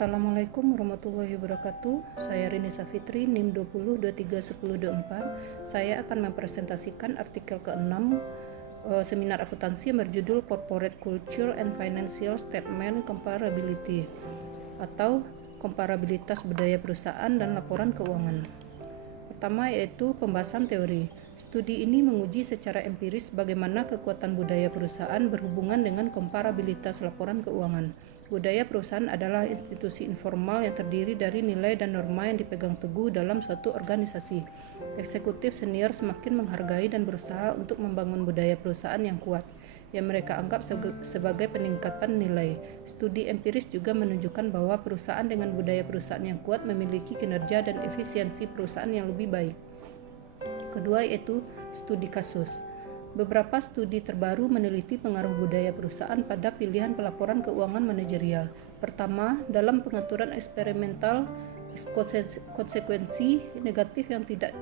Assalamualaikum warahmatullahi wabarakatuh. Saya Rini Safitri, NIM 20231024. Saya akan mempresentasikan artikel ke-6 seminar akuntansi yang berjudul Corporate Culture and Financial Statement Comparability atau komparabilitas budaya perusahaan dan laporan keuangan. Pertama yaitu pembahasan teori. Studi ini menguji secara empiris bagaimana kekuatan budaya perusahaan berhubungan dengan komparabilitas laporan keuangan. Budaya perusahaan adalah institusi informal yang terdiri dari nilai dan norma yang dipegang teguh dalam suatu organisasi. Eksekutif senior semakin menghargai dan berusaha untuk membangun budaya perusahaan yang kuat, yang mereka anggap sebagai peningkatan nilai. Studi empiris juga menunjukkan bahwa perusahaan dengan budaya perusahaan yang kuat memiliki kinerja dan efisiensi perusahaan yang lebih baik. Kedua yaitu studi kasus. Beberapa studi terbaru meneliti pengaruh budaya perusahaan pada pilihan pelaporan keuangan manajerial. Pertama, dalam pengaturan eksperimental konsekuensi negatif yang tidak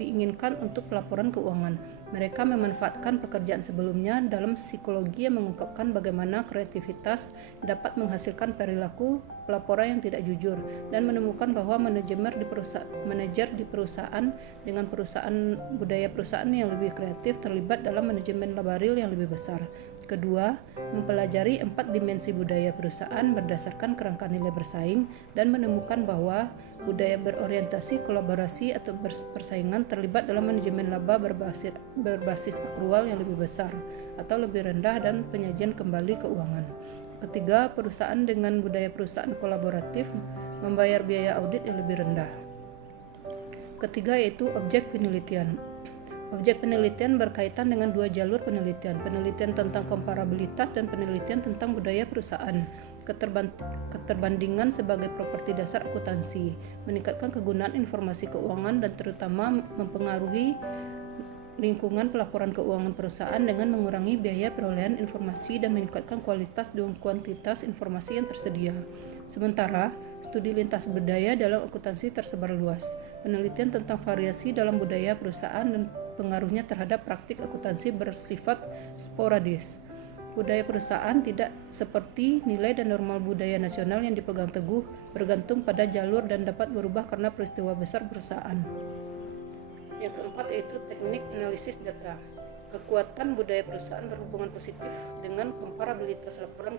diinginkan untuk pelaporan keuangan. Mereka memanfaatkan pekerjaan sebelumnya dalam psikologi yang mengungkapkan bagaimana kreativitas dapat menghasilkan perilaku pelaporan yang tidak jujur dan menemukan bahwa manajer di perusahaan dengan budaya perusahaan yang lebih kreatif terlibat dalam manajemen labaril yang lebih besar. Kedua, mempelajari 4 dimensi budaya perusahaan berdasarkan kerangka nilai bersaing dan menemukan bahwa budaya berorientasi kolaborasi atau persaingan terlibat dalam manajemen laba berbasis akrual yang lebih besar atau lebih rendah dan penyajian kembali keuangan. Ketiga, perusahaan dengan budaya perusahaan kolaboratif membayar biaya audit yang lebih rendah. Ketiga yaitu objek penelitian. Objek penelitian berkaitan dengan dua jalur penelitian tentang komparabilitas dan penelitian tentang budaya perusahaan. Keterbandingan sebagai properti dasar akuntansi, meningkatkan kegunaan informasi keuangan dan terutama mempengaruhi lingkungan pelaporan keuangan perusahaan dengan mengurangi biaya perolehan informasi dan meningkatkan kualitas dan kuantitas informasi yang tersedia. Sementara, studi lintas budaya dalam akuntansi tersebar luas. Penelitian tentang variasi dalam budaya perusahaan dan pengaruhnya terhadap praktik akuntansi bersifat sporadis. Budaya perusahaan tidak seperti nilai dan normal budaya nasional yang dipegang teguh, bergantung pada jalur dan dapat berubah karena peristiwa besar perusahaan. Yang keempat yaitu teknik analisis data. Kekuatan budaya perusahaan berhubungan positif dengan komparabilitas laporan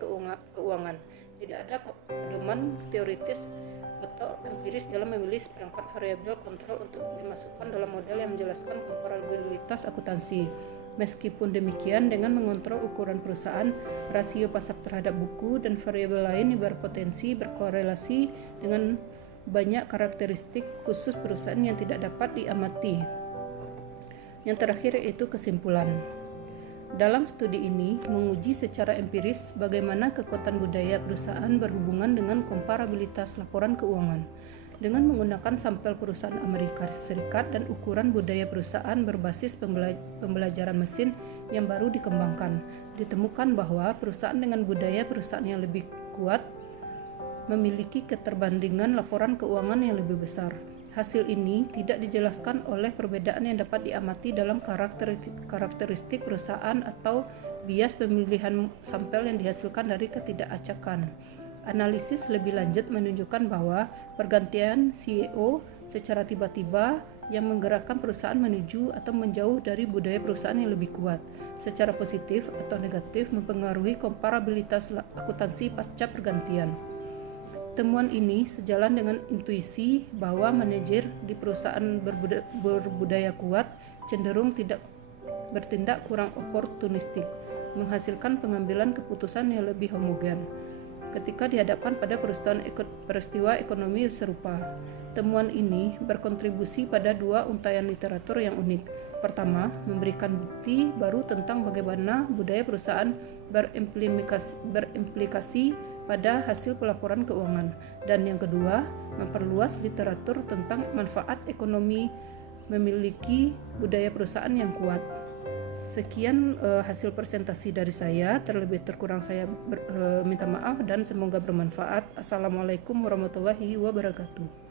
keuangan. Tidak ada pedoman teoritis atau empiris dalam memilih seperangkat variabel kontrol untuk dimasukkan dalam model yang menjelaskan komparabilitas akuntansi. Meskipun demikian, dengan mengontrol ukuran perusahaan, rasio pasar terhadap buku, dan variabel lain yang berpotensi berkorelasi dengan banyak karakteristik khusus perusahaan yang tidak dapat diamati. Yang terakhir yaitu kesimpulan. Dalam studi ini menguji secara empiris bagaimana kekuatan budaya perusahaan berhubungan dengan komparabilitas laporan keuangan. Dengan menggunakan sampel perusahaan Amerika Serikat dan ukuran budaya perusahaan berbasis pembelajaran mesin yang baru dikembangkan, ditemukan bahwa perusahaan dengan budaya perusahaan yang lebih kuat memiliki keterbandingan laporan keuangan yang lebih besar. Hasil ini tidak dijelaskan oleh perbedaan yang dapat diamati dalam karakteristik perusahaan atau bias pemilihan sampel yang dihasilkan dari ketidakacakan. Analisis lebih lanjut menunjukkan bahwa pergantian CEO secara tiba-tiba yang menggerakkan perusahaan menuju atau menjauh dari budaya perusahaan yang lebih kuat, secara positif atau negatif mempengaruhi komparabilitas akuntansi pasca pergantian. Temuan ini sejalan dengan intuisi bahwa manajer di perusahaan berbudaya kuat cenderung tidak bertindak kurang oportunistik, menghasilkan pengambilan keputusan yang lebih homogen ketika dihadapkan pada peristiwa ekonomi serupa. Temuan ini berkontribusi pada dua untaian literatur yang unik. Pertama, memberikan bukti baru tentang bagaimana budaya perusahaan berimplikasi pada hasil pelaporan keuangan, dan yang kedua, memperluas literatur tentang manfaat ekonomi memiliki budaya perusahaan yang kuat. Sekian hasil presentasi dari saya, terlebih terkurang saya minta maaf dan semoga bermanfaat. Assalamualaikum warahmatullahi wabarakatuh.